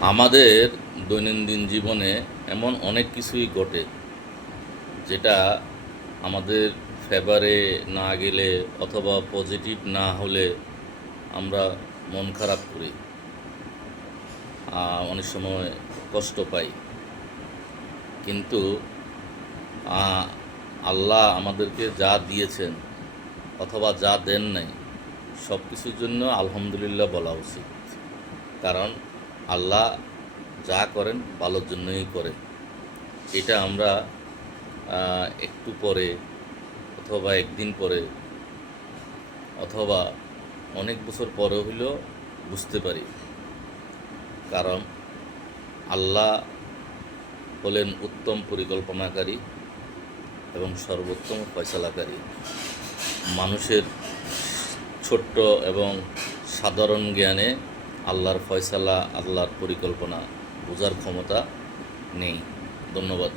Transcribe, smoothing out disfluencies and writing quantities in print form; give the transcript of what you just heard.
আমাদের দৈনন্দিন জীবনে এমন অনেক কিছুই ঘটে যেটা আমাদের ফেভারে না গেলে অথবা পজিটিভ না হলে আমরা মন খারাপ করি, অনেক সময় কষ্ট পাই। কিন্তু আহ, আল্লাহ আমাদেরকে যা দিয়েছেন অথবা যা দেন নাই সব কিছুর জন্য আলহামদুলিল্লাহ বলা উচিত। কারণ আল্লাহ যা করেন ভালোর জন্যই করে। এটা আমরা একটু পরে অথবা একদিন পরে অথবা অনেক বছর পরে হইলেও বুঝতে পারি। কারণ আল্লাহ হলেন উত্তম পরিকল্পনাকারী এবং সর্বোত্তম ফয়সালাকারী। মানুষের ছোট্ট এবং সাধারণ জ্ঞানে আল্লাহর ফয়সালা, আল্লাহর পরিকল্পনা বোঝার ক্ষমতা নেই। ধন্যবাদ।